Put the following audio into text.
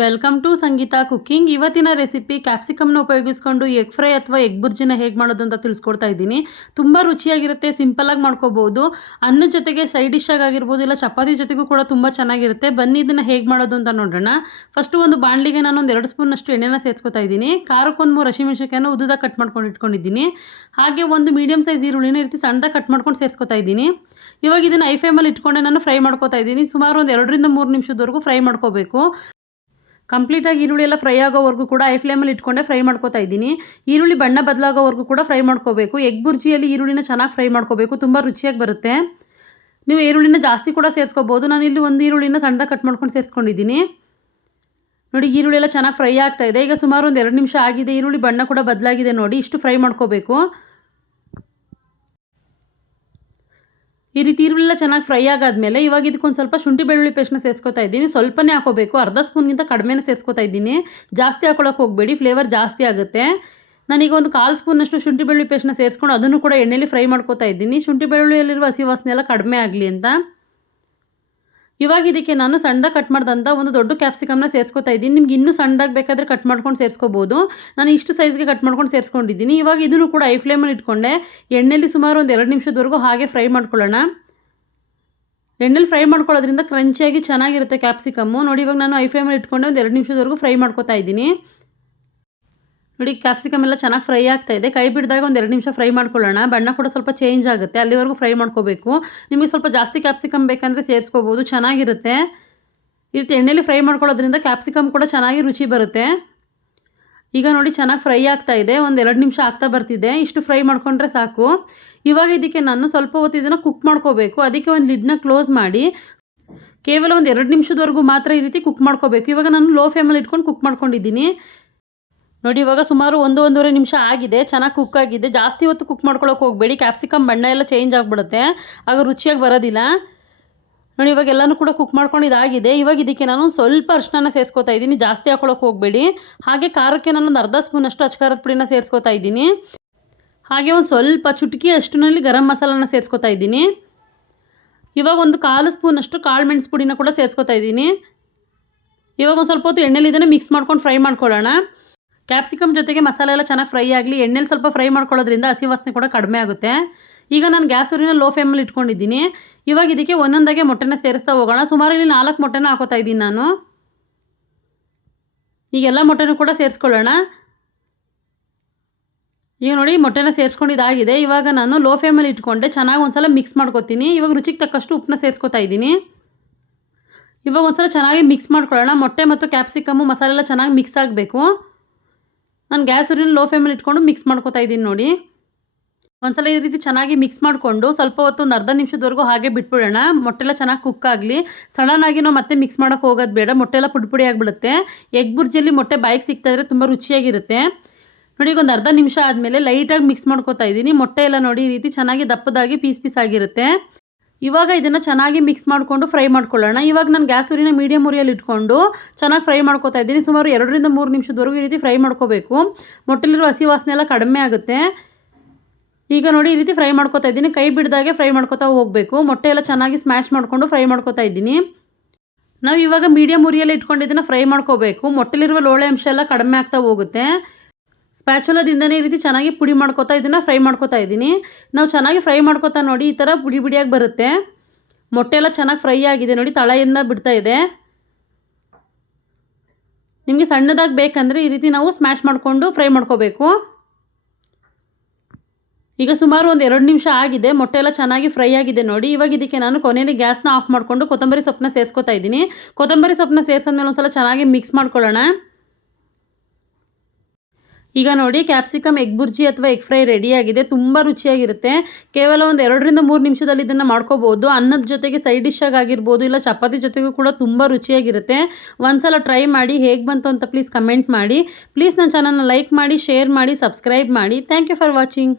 Welcome to Sangeetha cooking. ಇವತ್ತಿನ recipe ಕ್ಯಾಪ್ಸಿಕಮ್ನ ಉಪಯೋಗಿಸ್ಕೊಂಡು ಎಗ್ ಫ್ರೈ ಅಥವಾ ಎಗ್ ಬುರ್ಜಿನ ಹೇಗೆ ಮಾಡೋದು ಅಂತ ತಿಳಿಸ್ಕೊಡ್ತಾ ಇದ್ದೀನಿ. ತುಂಬ ರುಚಿಯಾಗಿರುತ್ತೆ ಸಿಂಪಲಾಗಿ ಮಾಡ್ಕೋಬೋದು. ಅನ್ನದ ಜೊತೆಗೆ ಸೈಡ್ ಡಿಶ್ ಆಗಿರ್ಬೋದು, ಇಲ್ಲ ಚಪಾತಿ ಜೊತೆಗೂ ಕೂಡ ತುಂಬ ಚೆನ್ನಾಗಿರುತ್ತೆ. ಬನ್ನಿ ಇದನ್ನು ಹೇಗೆ ಮಾಡೋದು ಅಂತ ನೋಡೋಣ. ಫಸ್ಟು ಒಂದು ಬಾಣಲಿಗೆ ನಾನು ಒಂದು ಎರಡು ಸ್ಪೂನಷ್ಟು ಎಣ್ಣೆನ ಸೇರಿಸ್ಕೊತಾ ಇದ್ದೀನಿ. ಖಾರಕ್ಕೊಂದು ಮೂರು ಹಸಿಮೆಣಸಿನ್ಕಾಯನ್ನು ಉದ್ದದಾಗ ಕಟ್ ಮಾಡ್ಕೊಂಡು ಇಟ್ಕೊಂಡಿದ್ದೀನಿ. ಹಾಗೆ ಒಂದು ಮೀಡಿಯಮ್ ಸೈಜ್ ಈರುಳ್ಳಿನ ರೀತಿ ಸಣ್ಣದಾಗ ಕಟ್ ಮಾಡ್ಕೊಂಡು ಸೇರಿಸ್ಕೊತಾ ಇದ್ದೀನಿ. ಇವಾಗ ಇದನ್ನು ಐ ಫ್ಲೇಮಲ್ಲಿ ಇಟ್ಕೊಂಡೆ ನಾನು ಫ್ರೈ ಮಾಡ್ಕೋತಾ ಇದ್ದೀನಿ. ಸುಮಾರು ಒಂದು ಎರಡರಿಂದ ಮೂರು ನಿಮಿಷದವರೆಗೂ ಫ್ರೈ ಮಾಡ್ಕೋಬೇಕು. ಕಂಪ್ಲೀಟಾಗಿ ಈರುಳ್ಳಿ ಎಲ್ಲ ಫ್ರೈ ಆಗೋವರೆಗೂ ಕೂಡ ಐ ಫ್ಲೇಮಲ್ಲಿ ಇಟ್ಕೊಂಡೆ ಫ್ರೈ ಮಾಡ್ಕೋತಾ ಇದ್ದೀನಿ. ಈರುಳ್ಳಿ ಬಣ್ಣ ಬದಲಾಗೋವರೆಗೂ ಕೂಡ ಫ್ರೈ ಮಾಡ್ಕೋಬೇಕು. ಎಗ್ ಬುರ್ಜಿಯಲ್ಲಿ ಈರುಳ್ಳಿನ ಚೆನ್ನಾಗಿ ಫ್ರೈ ಮಾಡ್ಕೋಬೇಕು. ತುಂಬ ರುಚಿಯಾಗಿ ಬರುತ್ತೆ. ನೀವು ಈರುಳ್ಳಿನ ಜಾಸ್ತಿ ಕೂಡ ಸೇರಿಸ್ಕೋಬೋದು. ನಾನು ಇಲ್ಲಿ ಒಂದು ಈರುಳ್ಳಿನ ಸಣ್ಣ ಕಟ್ ಮಾಡ್ಕೊಂಡು ಸೇರಿಸ್ಕೊಂಡಿದ್ದೀನಿ. ನೋಡಿ, ಈರುಳ್ಳಿ ಎಲ್ಲ ಚೆನ್ನಾಗಿ ಫ್ರೈ ಆಗ್ತಾ ಇದೆ. ಈಗ ಸುಮಾರು ಒಂದು ಎರಡು ನಿಮಿಷ ಆಗಿದೆ. ಈರುಳ್ಳಿ ಬಣ್ಣ ಕೂಡ ಬದಲಾಗಿದೆ ನೋಡಿ. ಇಷ್ಟು ಫ್ರೈ ಮಾಡ್ಕೋಬೇಕು. ಈ ರೀತಿ ಈರುಳ್ಳಿ ಚೆನ್ನಾಗಿ ಫ್ರೈ ಆಗಾದ್ಮೇಲೆ ಇವಾಗ ಇದಕ್ಕೊಂದು ಸ್ವಲ್ಪ ಶುಂಠಿ ಬೆಳ್ಳುಳ್ಳಿ ಪೇಸ್ಟ್ನ ಸೇರಿಸ್ಕೊತಾ ಇದ್ದೀನಿ. ಸ್ವಲ್ಪನೇ ಹಾಕೋಬೇಕು. ಅರ್ಧ ಸ್ಪೂನ್ಗಿಂತ ಕಡಿಮೆನೇ ಸೇರಿಸ್ಕೊತಾ ಇದ್ದೀನಿ. ಜಾಸ್ತಿ ಹಾಕೊಳ್ಳೋಕೆ ಹೋಗಬೇಡಿ. ಫ್ಲೇವರ್ ಜಾಸ್ತಿ ಆಗುತ್ತೆ. ನಾನೀಗ ಒಂದು ಕಾಲು ಸ್ಪೂನಷ್ಟು ಶುಂಠಿ ಬೆಳ್ಳುಳ್ಳಿ ಪೇಸ್ಟ್ನ ಸೇರಿಸ್ಕೊಂಡು ಅದನ್ನು ಕೂಡ ಎಣ್ಣೆಲಿ ಫ್ರೈ ಮಾಡ್ಕೋತಾ ಇದ್ದೀನಿ. ಶುಂಠಿ ಬೆಳ್ಳುಳ್ಳಿಯಲ್ಲಿರುವ ಹಸಿ ವಾಸನೆ ಎಲ್ಲ ಕಡಿಮೆ ಆಗಲಿ ಅಂತ. ಇವಾಗ ಇದಕ್ಕೆ ನಾನು ಸಣ್ಣದಾಗಿ ಕಟ್ ಮಾಡ್ದಂಥ ಒಂದು ದೊಡ್ಡ ಕ್ಯಾಪ್ಸಿಕಮ್ನ ಸೇರಿಸ್ಕೊತಾ ಇದ್ದೀನಿ. ನಿಮ್ಗೆ ಇನ್ನೂ ಸಣ್ಣದಾಗಿ ಬೇಕಾದರೆ ಕಟ್ ಮಾಡ್ಕೊಂಡು ಸೇರಿಸ್ಕೋಬೋದು. ನಾನು ಇಷ್ಟು ಸೈಜ್ಗೆ ಕಟ್ ಮಾಡ್ಕೊಂಡು ಸೇರಿಸ್ಕೊಂಡಿದ್ದೀನಿ. ಇವಾಗ ಇದನ್ನು ಕೂಡ ಐ ಫ್ಲೇಮಲ್ಲಿ ಇಟ್ಕೊಂಡೆ. ಎಣ್ಣೆಯಲ್ಲಿ ಸುಮಾರು ಒಂದು ಎರಡು ನಿಮಿಷದವರೆಗೂ ಹಾಗೆ ಫ್ರೈ ಮಾಡ್ಕೊಳ್ಳೋಣ. ಎಣ್ಣೆಲಿ ಫ್ರೈ ಮಾಡ್ಕೊಳ್ಳೋದ್ರಿಂದ ಕ್ರಂಚಿಯಾಗಿ ಚೆನ್ನಾಗಿರುತ್ತೆ ಕ್ಯಾಪ್ಸಿಕಮ್ಮು ನೋಡಿ ಇವಾಗ ನಾನು ಐ ಫ್ಲೇಮಲ್ಲಿ ಇಟ್ಕೊಂಡೆ ಒಂದು ಎರಡು ನಿಮಿಷದವರೆಗೂ ಫ್ರೈ ಮಾಡ್ಕೊತಾ ಇದ್ದೀನಿ. ನೋಡಿ ಕ್ಯಾಪ್ಸಿಕಮ್ ಎಲ್ಲ ಚೆನ್ನಾಗಿ ಫ್ರೈ ಆಗ್ತಾ ಇದೆ. ಕೈ ಬಿಡಿದಾಗ ಒಂದು ಎರಡು ನಿಮಿಷ ಫ್ರೈ ಮಾಡ್ಕೊಳ್ಳೋಣ. ಬಣ್ಣ ಕೂಡ ಸ್ವಲ್ಪ ಚೇಂಜ್ ಆಗುತ್ತೆ. ಅಲ್ಲಿವರೆಗೂ ಫ್ರೈ ಮಾಡ್ಕೋಬೇಕು. ನಿಮಗೆ ಸ್ವಲ್ಪ ಜಾಸ್ತಿ ಕ್ಯಾಪ್ಸಿಕಮ್ ಬೇಕಂದರೆ ಸೇರಿಸ್ಕೋಬೋದು. ಚೆನ್ನಾಗಿರುತ್ತೆ. ಈ ರೀತಿ ಎಣ್ಣೆಲಿ ಫ್ರೈ ಮಾಡ್ಕೊಳ್ಳೋದ್ರಿಂದ ಕ್ಯಾಪ್ಸಿಕಮ್ ಕೂಡ ಚೆನ್ನಾಗಿ ರುಚಿ ಬರುತ್ತೆ. ಈಗ ನೋಡಿ, ಚೆನ್ನಾಗಿ ಫ್ರೈ ಆಗ್ತಾ ಇದೆ. ಒಂದು ಎರಡು ನಿಮಿಷ ಆಗ್ತಾ ಬರ್ತಿದೆ. ಇಷ್ಟು ಫ್ರೈ ಮಾಡ್ಕೊಂಡ್ರೆ ಸಾಕು. ಇವಾಗ ಇದಕ್ಕೆ ನಾನು ಸ್ವಲ್ಪ ಹೊತ್ತು ಇದನ್ನು ಕುಕ್ ಮಾಡ್ಕೋಬೇಕು. ಅದಕ್ಕೆ ಒಂದು ಲಿಡ್ನ ಕ್ಲೋಸ್ ಮಾಡಿ. ಕೇವಲ ಒಂದು ಎರಡು ನಿಮಿಷದವರೆಗೂ ಮಾತ್ರ ಈ ರೀತಿ ಕುಕ್ ಮಾಡ್ಕೋಬೇಕು. ಇವಾಗ ನಾನು ಲೋ ಫ್ಲೇಮಲ್ಲಿ ಇಟ್ಕೊಂಡು ಕುಕ್ ಮಾಡ್ಕೊಂಡಿದ್ದೀನಿ. ನೋಡಿ, ಇವಾಗ ಸುಮಾರು ಒಂದು ಒಂದೂವರೆ ನಿಮಿಷ ಆಗಿದೆ, ಚೆನ್ನಾಗಿ ಕುಕ್ ಆಗಿದೆ. ಜಾಸ್ತಿ ಹೊತ್ತು ಕುಕ್ ಮಾಡ್ಕೊಳ್ಳೋಕೆ ಹೋಗಬೇಡಿ. ಕ್ಯಾಪ್ಸಿಕಮ್ ಬಣ್ಣ ಎಲ್ಲ ಚೇಂಜ್ ಆಗಿಬಿಡುತ್ತೆ. ಆಗ ರುಚಿಯಾಗಿ ಬರೋದಿಲ್ಲ. ನೋಡಿ, ಇವಾಗ ಎಲ್ಲನೂ ಕೂಡ ಕುಕ್ ಮಾಡ್ಕೊಂಡು ಇದಾಗಿದೆ. ಇವಾಗ ಇದಕ್ಕೆ ನಾನು ಸ್ವಲ್ಪ ಅರ್ಶಿನ ಸೇರಿಸ್ಕೊತಾ ಇದ್ದೀನಿ. ಜಾಸ್ತಿ ಹಾಕೊಳ್ಳೋಕೆ ಹೋಗಬೇಡಿ. ಹಾಗೆ ಖಾರಕ್ಕೆ ನಾನು ಒಂದು ಅರ್ಧ ಸ್ಪೂನಷ್ಟು ಅಚ್ಕಾರದ ಪುಡಿನ ಸೇರಿಸ್ಕೊತಾ ಇದ್ದೀನಿ. ಹಾಗೆ ಒಂದು ಸ್ವಲ್ಪ ಚುಟುಕಿ ಅಷ್ಟಿನಲ್ಲಿ ಗರಂ ಮಸಾಲನ ಸೇರಿಸ್ಕೊತಾ ಇದ್ದೀನಿ. ಇವಾಗ ಒಂದು ಕಾಲು ಸ್ಪೂನಷ್ಟು ಕಾಳು ಮೆಣಸು ಪುಡಿನ ಕೂಡ ಸೇರಿಸ್ಕೊತಾ ಇದ್ದೀನಿ. ಇವಾಗ ಒಂದು ಸ್ವಲ್ಪ ಹೊತ್ತು ಎಣ್ಣೆಲಿ ಇದನ್ನು ಮಿಕ್ಸ್ ಮಾಡ್ಕೊಂಡು ಫ್ರೈ ಮಾಡ್ಕೊಳ್ಳೋಣ. ಕ್ಯಾಪ್ಸಿಕಮ್ ಜೊತೆಗೆ ಮಸಾಲೆ ಎಲ್ಲ ಚೆನ್ನಾಗಿ ಫ್ರೈ ಆಗಲಿ, ಎಣ್ಣೆಲಿ ಸ್ವಲ್ಪ ಫ್ರೈ ಮಾಡ್ಕೊಳ್ಳೋದ್ರಿಂದ ಹಸಿ ವಾಸನೆ ಕೂಡ ಕಡಿಮೆ ಆಗುತ್ತೆ. ಈಗ ನಾನು ಗ್ಯಾಸ್ ಊರಿನ ಲೋ ಫ್ಲೇಮಲ್ಲಿ ಇಟ್ಕೊಂಡಿದ್ದೀನಿ. ಇವಾಗ ಇದಕ್ಕೆ ಒಂದೊಂದಾಗೆ ಮೊಟ್ಟೆನ ಸೇರಿಸ್ತಾ ಹೋಗೋಣ. ಸುಮಾರು ಇಲ್ಲಿ ನಾಲ್ಕು ಮೊಟ್ಟೆನ ಹಾಕೋತಾ ಇದ್ದೀನಿ ನಾನು. ಈಗೆಲ್ಲ ಮೊಟ್ಟೆನೂ ಕೂಡ ಸೇರಿಸ್ಕೊಳ್ಳೋಣ. ಈಗ ನೋಡಿ, ಮೊಟ್ಟೆನ ಸೇರಿಸ್ಕೊಂಡಿದ್ದಾಗಿದೆ ಇವಾಗ ನಾನು ಲೋ ಫ್ಲೇಮಲ್ಲಿ ಇಟ್ಕೊಂಡೆ. ಚೆನ್ನಾಗಿ ಒಂದ್ಸಲ ಮಿಕ್ಸ್ ಮಾಡ್ಕೊತೀನಿ. ಇವಾಗ ರುಚಿಗೆ ತಕ್ಕಷ್ಟು ಉಪ್ಪನ್ನ ಸೇರಿಸ್ಕೊತಾ ಇದ್ದೀನಿ. ಇವಾಗ ಒಂದ್ಸಲ ಚೆನ್ನಾಗಿ ಮಿಕ್ಸ್ ಮಾಡ್ಕೊಳ್ಳೋಣ. ಮೊಟ್ಟೆ ಮತ್ತು ಕ್ಯಾಪ್ಸಿಕಮ್ಮು ಮಸಾಲೆ ಎಲ್ಲ ಚೆನ್ನಾಗಿ ಮಿಕ್ಸ್ ಆಗಬೇಕು. ನಾನು ಗ್ಯಾಸ್ ಉರಿನ ಲೋ ಫ್ಲೇಮಲ್ಲಿ ಇಟ್ಕೊಂಡು ಮಿಕ್ಸ್ ಮಾಡ್ಕೋತಾ ಇದ್ದೀನಿ ನೋಡಿ. ಒಂದ್ಸಲ ಈ ರೀತಿ ಚೆನ್ನಾಗಿ ಮಿಕ್ಸ್ ಮಾಡಿಕೊಂಡು ಸ್ವಲ್ಪ ಹೊತ್ತು ಒಂದು ಅರ್ಧ ನಿಮಿಷದವರೆಗೂ ಹಾಗೆ ಬಿಟ್ಬಿಡೋಣ. ಮೊಟ್ಟೆಲ್ಲ ಚೆನ್ನಾಗಿ ಕುಕ್ ಆಗಲಿ. ಸಡನ್ನಾಗಿ ನಾವು ಮತ್ತೆ ಮಿಕ್ಸ್ ಮಾಡೋಕ್ಕೆ ಹೋಗೋದು ಬೇಡ. ಮೊಟ್ಟೆಲ್ಲ ಪುಡಿ ಪುಡಿ ಆಗಿಬಿಡುತ್ತೆ. ಎಗ್ ಬುರ್ಜಿಯಲ್ಲಿ ಮೊಟ್ಟೆ ಬಾಯಿಗೆ ಸಿಗ್ತಾ ಇದ್ರೆ ತುಂಬ ರುಚಿಯಾಗಿರುತ್ತೆ. ನೋಡಿ, ಈಗ ಒಂದು ಅರ್ಧ ನಿಮಿಷ ಆದಮೇಲೆ ಲೈಟಾಗಿ ಮಿಕ್ಸ್ ಮಾಡ್ಕೊತಾ ಇದ್ದೀನಿ. ಮೊಟ್ಟೆ ಎಲ್ಲ ನೋಡಿ ಈ ರೀತಿ ಚೆನ್ನಾಗಿ ದಪ್ಪದಾಗಿ ಪೀಸ್ ಪೀಸ್ ಆಗಿರುತ್ತೆ. ಇವಾಗ ಇದನ್ನು ಚೆನ್ನಾಗಿ ಮಿಕ್ಸ್ ಮಾಡಿಕೊಂಡು ಫ್ರೈ ಮಾಡ್ಕೊಳ್ಳೋಣ. ಇವಾಗ ನಾನು ಗ್ಯಾಸ್ ಉರಿನ ಮೀಡಿಯಮ್ ಉರಿಯಲ್ಲಿ ಇಟ್ಕೊಂಡು ಚೆನ್ನಾಗಿ ಫ್ರೈ ಮಾಡ್ಕೋತಾ ಇದ್ದೀನಿ. ಸುಮಾರು ಎರಡರಿಂದ ಮೂರು ನಿಮಿಷದವರೆಗೂ ಈ ರೀತಿ ಫ್ರೈ ಮಾಡ್ಕೋಬೇಕು. ಮೊಟ್ಟೆಲಿರೋ ಹಸಿ ವಾಸನೆ ಎಲ್ಲ ಕಡಿಮೆ ಆಗುತ್ತೆ. ಈಗ ನೋಡಿ ಈ ರೀತಿ ಫ್ರೈ ಮಾಡ್ಕೋತಾ ಇದ್ದೀನಿ. ಕೈ ಬಿಡ್ದಾಗೆ ಫ್ರೈ ಮಾಡ್ಕೋತಾ ಹೋಗಬೇಕು. ಮೊಟ್ಟೆ ಎಲ್ಲ ಚೆನ್ನಾಗಿ ಸ್ಮ್ಯಾಶ್ ಮಾಡಿಕೊಂಡು ಫ್ರೈ ಮಾಡ್ಕೋತಾ ಇದ್ದೀನಿ. ನಾವು ಇವಾಗ ಮೀಡಿಯಮ್ ಉರಿಯಲ್ಲಿ ಇಟ್ಕೊಂಡಿದ್ದನ್ನು ಫ್ರೈ ಮಾಡ್ಕೋಬೇಕು. ಮೊಟ್ಟೆಲಿರುವ ಲೋಳೆ ಅಂಶ ಎಲ್ಲ ಕಡಿಮೆ ಆಗ್ತಾ ಹೋಗುತ್ತೆ. ಸ್ಪ್ಯಾಚುಲದಿಂದನೇ ಈ ರೀತಿ ಚೆನ್ನಾಗಿ ಪುಡಿ ಮಾಡ್ಕೋತಾ ಇದನ್ನು ಫ್ರೈ ಮಾಡ್ಕೋತಾ ಇದ್ದೀನಿ. ನಾವು ಚೆನ್ನಾಗಿ ಫ್ರೈ ಮಾಡ್ಕೋತಾ ನೋಡಿ ಈ ಥರ ಪುಡಿ ಪುಡಿಯಾಗಿ ಬರುತ್ತೆ. ಮೊಟ್ಟೆ ಎಲ್ಲ ಚೆನ್ನಾಗಿ ಫ್ರೈ ಆಗಿದೆ ನೋಡಿ, ತಳೆಯಿಂದ ಬಿಡ್ತಾ ಇದೆ. ನಿಮಗೆ ಸಣ್ಣದಾಗಿ ಬೇಕಂದರೆ ಈ ರೀತಿ ನಾವು ಸ್ಮ್ಯಾಶ್ ಮಾಡಿಕೊಂಡು ಫ್ರೈ ಮಾಡ್ಕೋಬೇಕು. ಈಗ ಸುಮಾರು ಒಂದು ಎರಡು ನಿಮಿಷ ಆಗಿದೆ, ಮೊಟ್ಟೆ ಎಲ್ಲ ಚೆನ್ನಾಗಿ ಫ್ರೈ ಆಗಿದೆ ನೋಡಿ. ಇವಾಗ ಇದಕ್ಕೆ ನಾನು ಕೊನೆಯಲ್ಲಿ ಗ್ಯಾಸ್ನ ಆಫ್ ಮಾಡಿಕೊಂಡು ಕೊತ್ತಂಬರಿ ಸೊಪ್ಪನ್ನ ಸೇರಿಸ್ಕೊತಾ ಇದ್ದೀನಿ. ಕೊತ್ತಂಬರಿ ಸೊಪ್ಪನ್ನ ಸೇರಿಸಿದ್ಮೇಲೆ ಒಂದು ಸಲ ಚೆನ್ನಾಗಿ ಮಿಕ್ಸ್ ಮಾಡ್ಕೊಳ್ಳೋಣ. ಈಗ ನೋಡಿ ಕ್ಯಾಪ್ಸಿಕಮ್ ಎಗ್ ಬುರ್ಜಿ ಅಥವಾ ಎಗ್ ಫ್ರೈ ರೆಡಿಯಾಗಿದೆ ತುಂಬ ರುಚಿಯಾಗಿರುತ್ತೆ. ಕೇವಲ ಒಂದು ಎರಡರಿಂದ ಮೂರು ನಿಮಿಷದಲ್ಲಿ ಇದನ್ನು ಮಾಡ್ಕೋಬೋದು ಅನ್ನದ ಜೊತೆಗೆ ಸೈಡ್ ಡಿಶ್ಶಾಗಿ ಆಗಿರ್ಬೋದು, ಇಲ್ಲ ಚಪಾತಿ ಜೊತೆಗೂ ಕೂಡ ತುಂಬ ರುಚಿಯಾಗಿರುತ್ತೆ. ಒಂದ್ಸಲ ಟ್ರೈ ಮಾಡಿ ಹೇಗೆ ಬಂತು ಅಂತ ಪ್ಲೀಸ್ ಕಮೆಂಟ್ ಮಾಡಿ. ಪ್ಲೀಸ್ ನನ್ನ ಚಾನಲ್ನ ಲೈಕ್ ಮಾಡಿ ಶೇರ್ ಮಾಡಿ ಸಬ್ಸ್ಕ್ರೈಬ್ ಮಾಡಿ. Thank you for watching